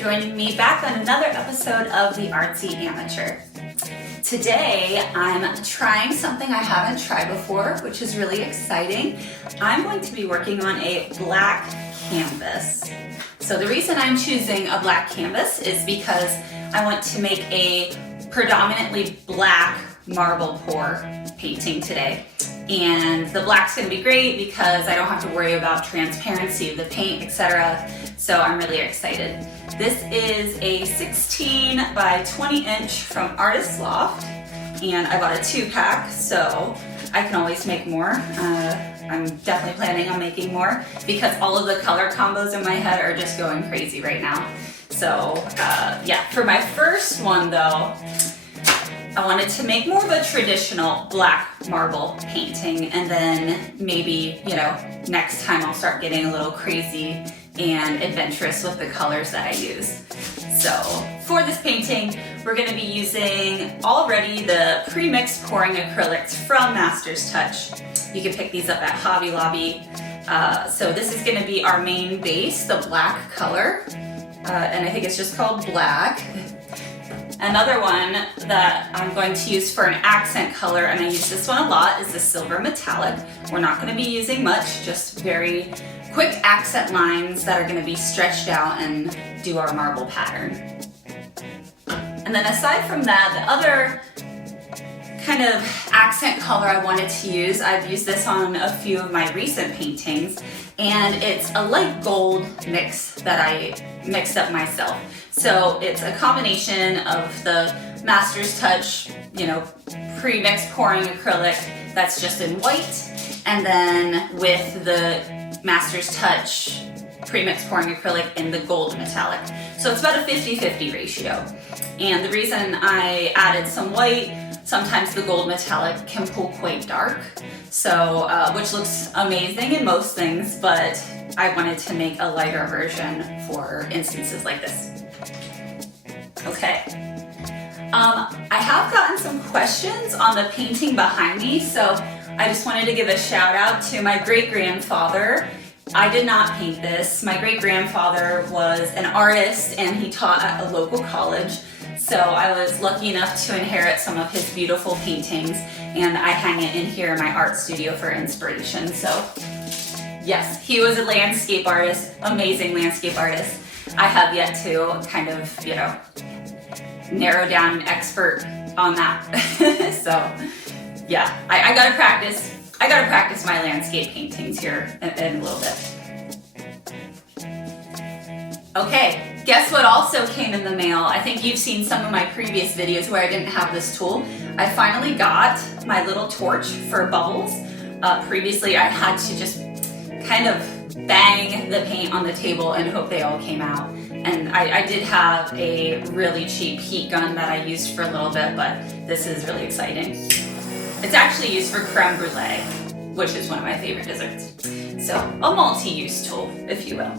joining me back on another episode of The Artsy Amateur. Today I'm trying something I haven't tried before, which is really exciting. I'm going to be working on a black canvas. So the reason I'm choosing a black canvas is because I want to make a predominantly black marble pour painting today. And the black's gonna be great because I don't have to worry about transparency of the paint, etc. So I'm really excited. This is a 16 by 20 inch from Artist Loft, and I bought a 2-pack, so I can always make more. I'm definitely planning on making more because all of the color combos in my head are just going crazy right now. So yeah, for my first one though, I wanted to make more of a traditional black marble painting, and then maybe, you know, next time I'll start getting a little crazy and adventurous with the colors that I use. So for this painting, we're going to be using already the pre-mixed pouring acrylics from Master's Touch. You can pick these up at Hobby Lobby. So this is going to be our main base, the black color, and I think it's just called black. Another one that I'm going to use for an accent color, and I use this one a lot, is the silver metallic. We're not going to be using much, just very quick accent lines that are going to be stretched out and do our marble pattern. And then aside from that, the other kind of accent color I wanted to use, I've used this on a few of my recent paintings, and it's a light gold mix that I mixed up myself. So it's a combination of the Master's Touch, you know, pre-mixed pouring acrylic that's just in white, and then with the Master's Touch pre-mixed pouring acrylic in the gold metallic. So it's about a 50-50 ratio. And the reason I added some white, sometimes the gold metallic can pull quite dark, so which looks amazing in most things, but I wanted to make a lighter version for instances like this. Okay. I have gotten some questions on the painting behind me, so I just wanted to give a shout out to my great-grandfather. I did not paint this. My great-grandfather was an artist and he taught at a local college. So I was lucky enough to inherit some of his beautiful paintings, and I hang it in here in my art studio for inspiration. So yes, he was a landscape artist, amazing landscape artist. I have yet to kind of, you know, narrow down an expert on that. So yeah, I gotta practice. I gotta practice my landscape paintings here in a little bit. Okay, guess what also came in the mail? I think you've seen some of my previous videos where I didn't have this tool. I finally got my little torch for bubbles. Previously I had to just kind of bang the paint on the table and hope they all came out. And I did have a really cheap heat gun that I used for a little bit, but this is really exciting. It's actually used for creme brulee, which is one of my favorite desserts. So a multi-use tool, if you will.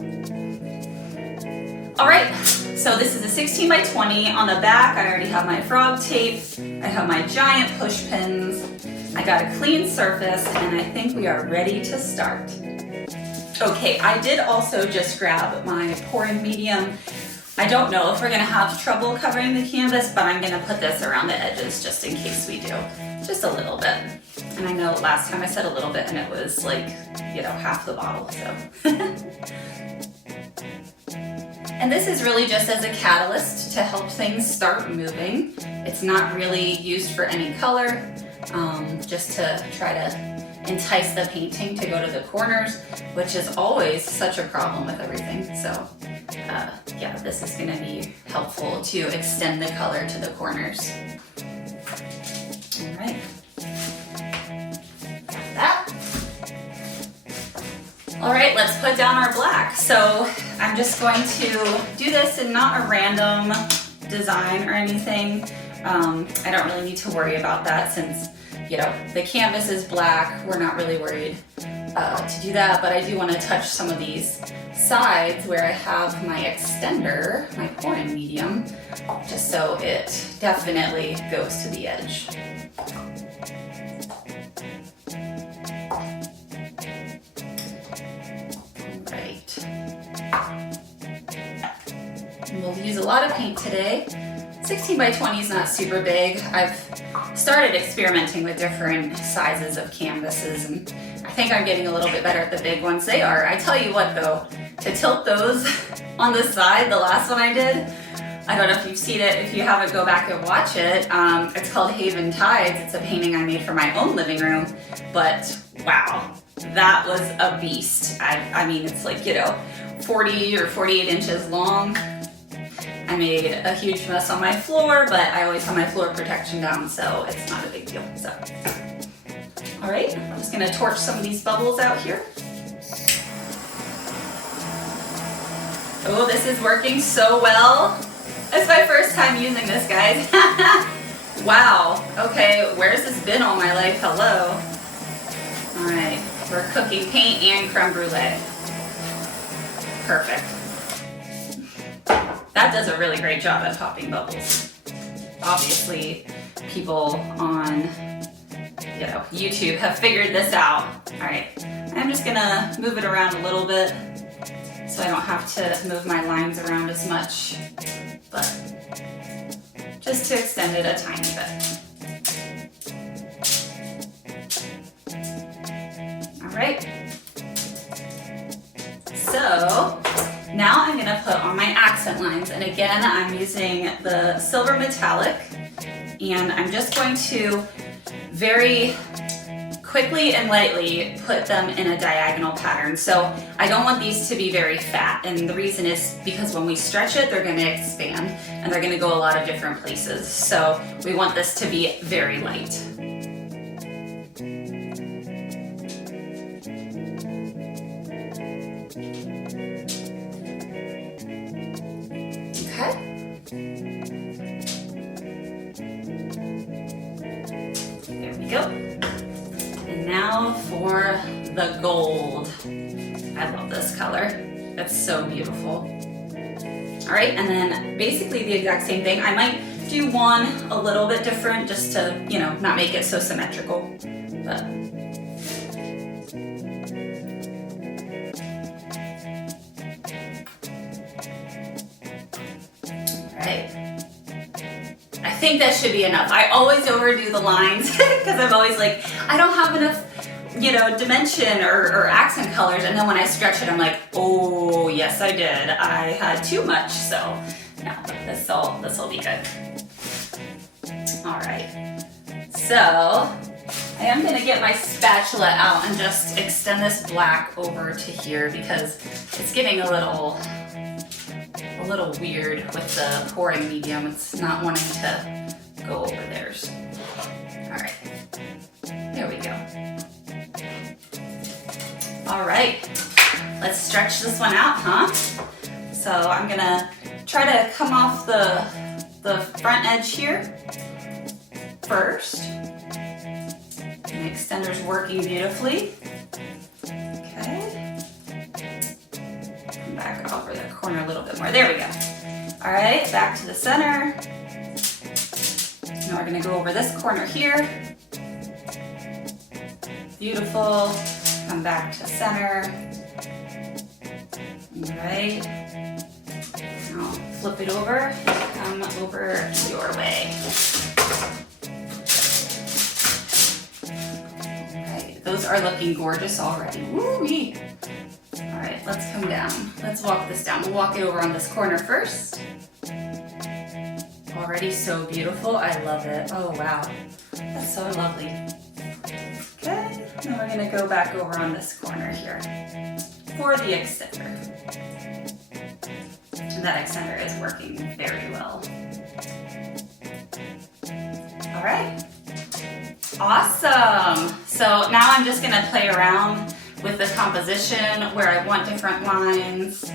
All right, so this is a 16 by 20. On the back, I already have my frog tape. I have my giant push pins. I got a clean surface, and I think we are ready to start. Okay, I did also just grab my pouring medium. I don't know if we're gonna have trouble covering the canvas, but I'm gonna put this around the edges just in case we do. Just a little bit. And I know last time I said a little bit and it was like, you know, half the bottle, so. And this is really just as a catalyst to help things start moving. It's not really used for any color, just to try to entice the painting to go to the corners, which is always such a problem with everything. So yeah, this is gonna be helpful to extend the color to the corners. All right, got that. All right, let's put down our black. So I'm just going to do this in not a random design or anything. I don't really need to worry about that since, you know, the canvas is black. We're not really worried to do that, but I do want to touch some of these sides where I have my extender, my pouring medium, just so it definitely goes to the edge. lot of paint today. 16 by 20 is not super big. I've started experimenting with different sizes of canvases, and I think I'm getting a little bit better at the big ones. They are. I tell you what though, to tilt those on the side, the last one I did, I don't know if you've seen it. If you haven't, go back and watch it. It's called Haven Tides. It's a painting I made for my own living room, but wow, that was a beast. I mean, it's like, 40 or 48 inches long. I made a huge mess on my floor, but I always have my floor protection down, so it's not a big deal. So, all right, I'm just gonna torch some of these bubbles out here. Oh, this is working so well. It's my first time using this, guys. Wow, okay, where's this been all my life? Hello. All right, we're cooking paint and creme brulee. Perfect. That does a really great job at popping bubbles. Obviously, people on YouTube have figured this out. All right, I'm just gonna move it around a little bit so I don't have to move my lines around as much, but just to extend it a tiny bit. All right. So now I'm gonna put on my accent lines, and again, I'm using the silver metallic, and I'm just going to very quickly and lightly put them in a diagonal pattern. So I don't want these to be very fat, and the reason is because when we stretch it, they're gonna expand, and they're gonna go a lot of different places. So we want this to be very light. There we go. And now for the gold. I love this color. It's so beautiful. All right, and then basically the exact same thing. I might do one a little bit different just to, not make it so symmetrical. But right. I think that should be enough. I always overdo the lines because I'm always like, I don't have enough, dimension or accent colors. And then when I stretch it, I'm like, oh, yes, I did. I had too much. So no, this will be good. All right. So I am going to get my spatula out and just extend this black over to here because it's getting a little weird with the pouring medium. It's not wanting to go over there. So. All right, there we go. All right, let's stretch this one out, huh? So I'm gonna try to come off the front edge here first. And the extender's working beautifully. Okay. Back over the corner a little bit more. There we go. All right, back to the center. Now we're gonna go over this corner here. Beautiful. Come back to center. All right. Now flip it over. Come over your way. Okay, those are looking gorgeous already. Woo-wee. All right, let's come down. Let's walk this down. We'll walk it over on this corner first. Already so beautiful. I love it. Oh, wow. That's so lovely. Okay, now we're gonna go back over on this corner here for the extender. And that extender is working very well. All right. Awesome. So now I'm just gonna play around with the composition, where I want different lines,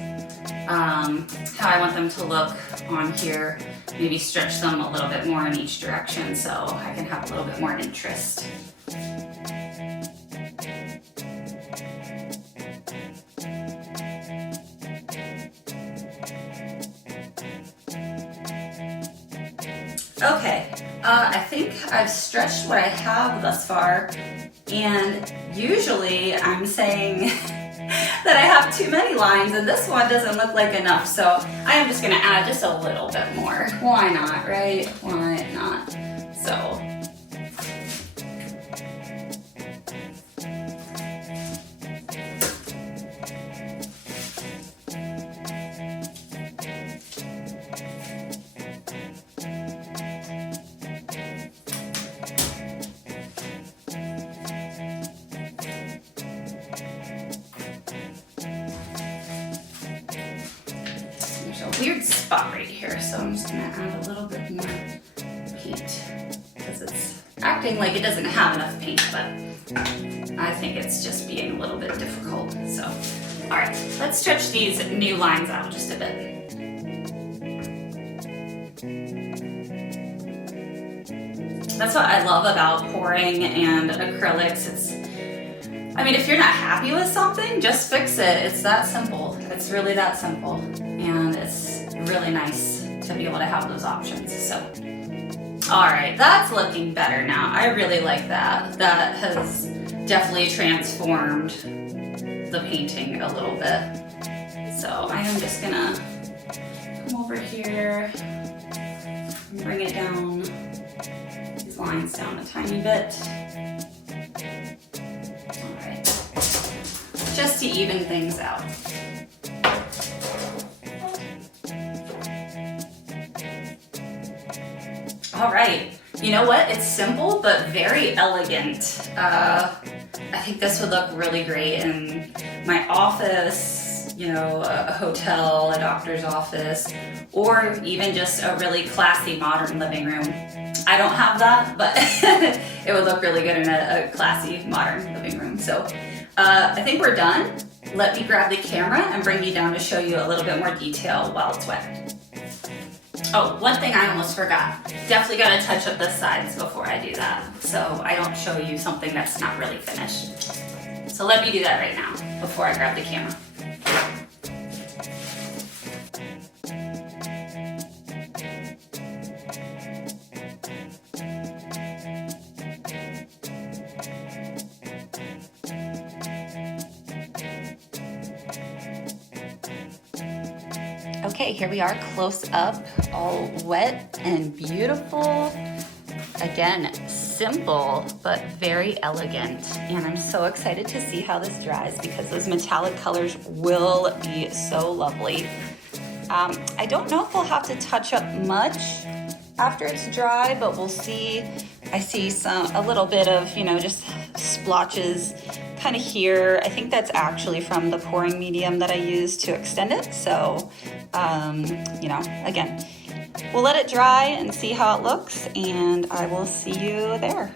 how I want them to look on here, maybe stretch them a little bit more in each direction so I can have a little bit more interest. Okay, I think I've stretched what I have thus far, and usually I'm saying that I have too many lines, and this one doesn't look like enough, so I am just gonna add just a little bit more. Why not, right? Why not? So. Weird spot right here, so I'm just gonna add a little bit more paint because it's acting like it doesn't have enough paint, but I think it's just being a little bit difficult. So, all right, let's stretch these new lines out just a bit. That's what I love about pouring and acrylics. I mean, if you're not happy with something, just fix it. It's that simple. It's really that simple. And it's really nice to be able to have those options. So, all right, that's looking better now. I really like that. That has definitely transformed the painting a little bit. So I am just gonna come over here and bring it down, these lines down a tiny bit. Just to even things out. All right, you know what? It's simple, but very elegant. I think this would look really great in my office, you know, a hotel, a doctor's office, or even just a really classy modern living room. I don't have that, but it would look really good in a classy modern living room. So I think we're done. Let me grab the camera and bring you down to show you a little bit more detail while it's wet. Oh, one thing I almost forgot. Definitely gotta touch up the sides before I do that, so I don't show you something that's not really finished. So let me do that right now before I grab the camera. Okay, here we are close up, all wet and beautiful. Again, simple, but very elegant. And I'm so excited to see how this dries because those metallic colors will be so lovely. I don't know if we'll have to touch up much after it's dry, but we'll see. I see a little bit of, you know, just splotches kind of here. I think that's actually from the pouring medium that I used to extend it. So, you know, again, we'll let it dry and see how it looks, and I will see you there.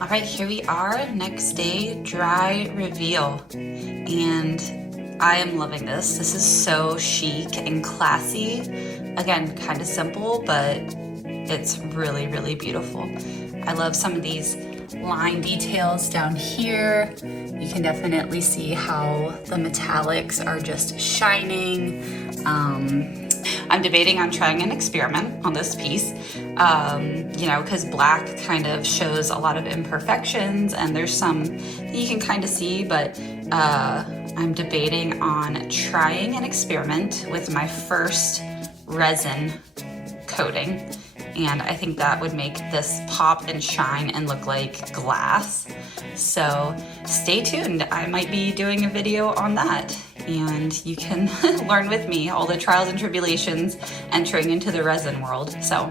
All right, here we are, next day, dry reveal. And I am loving this. This is so chic and classy. Again, kind of simple, but it's really, really beautiful. I love some of these line details down here. You can definitely see how the metallics are just shining. I'm debating on trying an experiment on this piece, you know, because black kind of shows a lot of imperfections, and there's some that you can kind of see, but I'm debating on trying an experiment with my first resin coating. And I think that would make this pop and shine and look like glass. So stay tuned. I might be doing a video on that, and you can learn with me all the trials and tribulations entering into the resin world. So,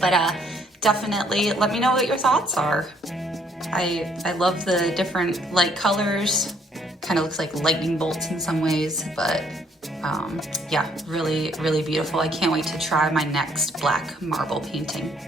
but definitely let me know what your thoughts are. I love the different light colors. Kind of looks like lightning bolts in some ways, but yeah, really, really beautiful. I can't wait to try my next black marble painting.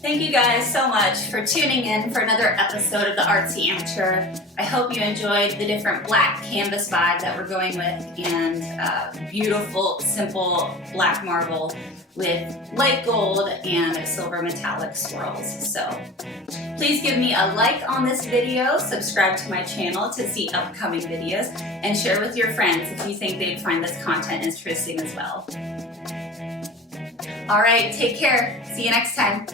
Thank you guys so much for tuning in for another episode of the Artsy Amateur. I hope you enjoyed the different black canvas vibe that we're going with, and beautiful, simple black marble with light gold and silver metallic swirls. So please give me a like on this video, subscribe to my channel to see upcoming videos, and share with your friends if you think they'd find this content interesting as well. All right, take care. See you next time.